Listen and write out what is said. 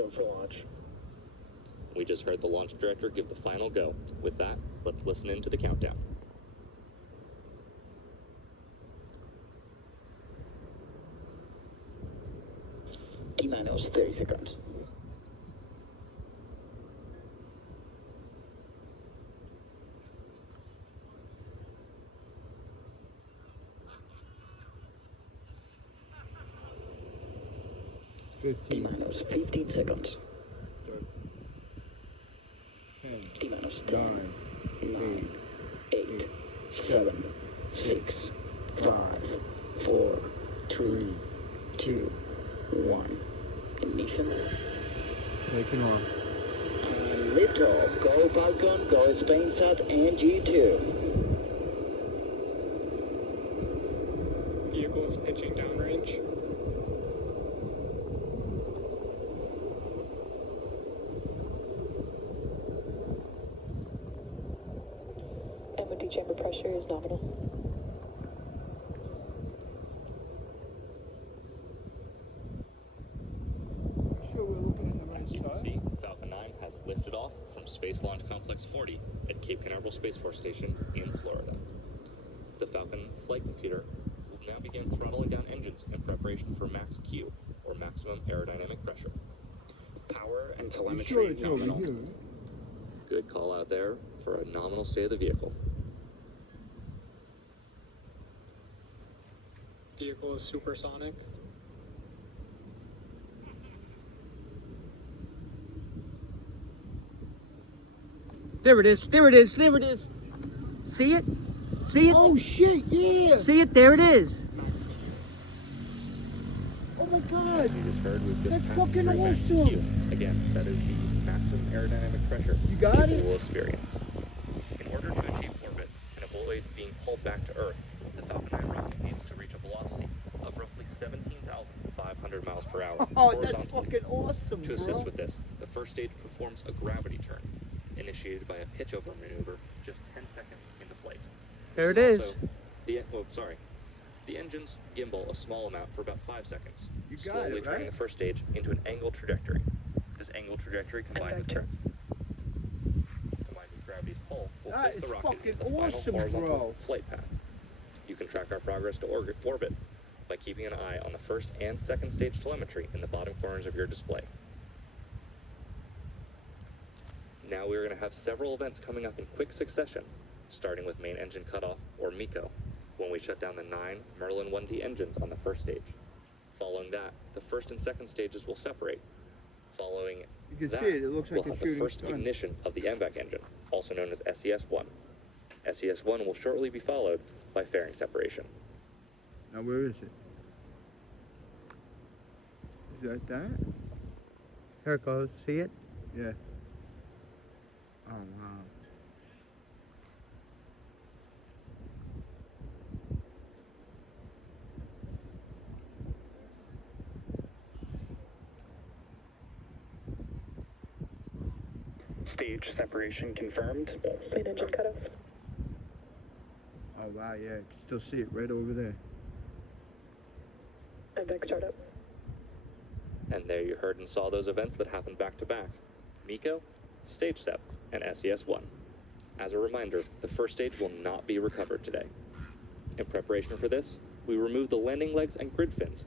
Go for launch. We just heard the launch director give the final go. With that, let's listen in to the countdown. T-minus 30 seconds. T-minus 15 seconds. 10, T-minus 9, 9, 8, 7, 6, 5, 4, 3, 2, 1. Ignition. taking off. And liftoff. Go Falcon, go SpaceX, and G2. Vehicle is pitching downrange. MOD chamber pressure is nominal. Sure we're looking at the right As you can side? see, Falcon 9 has lifted off from Space Launch Complex 40 at Cape Canaveral Space Force Station in Florida. The Falcon flight computer will now begin throttling down engines in preparation for max Q, or maximum aerodynamic pressure. Power and You telemetry sure it's over nominal. here? Good call out there for a nominal state of the vehicle. Vehicle is supersonic. There it is, there it is, there it is. See it? See it? Oh shit, yeah! See it? There it is. Oh my As god! you just heard, we've just That's passed fucking through max awesome. Q. Again, that is the maximum aerodynamic pressure You got people it? will experience. In order to achieve orbit and avoid being pulled back to Earth, the Falcon 9 rocket needs to reach a velocity of roughly 17,500 miles per hour Oh, that's horizontally. fucking awesome, To assist bro. with this, the first stage performs a gravity turn, initiated by a pitch-over maneuver just 10 seconds into flight. There This it also is. The engines gimbal a small amount for about 5 seconds, You got slowly it, turning right? the first stage into an angled trajectory. This angled trajectory combined with gravity's pull will That place is the rocket fucking into the final awesome, horizontal bro. flight path. You can track our progress to orbit by keeping an eye on the first and second stage telemetry in the bottom corners of your display. Now we're going to have several events coming up in quick succession, starting with main engine cutoff, or MECO, when we shut down the 9 Merlin 1D engines on the first stage. Following that, the first and second stages will separate. Following You can that, see it, it looks like we'll a have the shooting first star. ignition of the MVAC engine, also known as SES-1. SES-1 will shortly be followed by fairing separation. Now where is it? Is that that? There it goes. See it? Yeah. Oh wow. Stage separation confirmed. Main engine cutoff. Oh wow, yeah, I can still see it right over there. MVAC startup. And there you heard and saw those events that happened back to back. MECO, Stage SEP, and SES-1. As a reminder, the first stage will not be recovered today. In preparation for this, we removed the landing legs and grid fins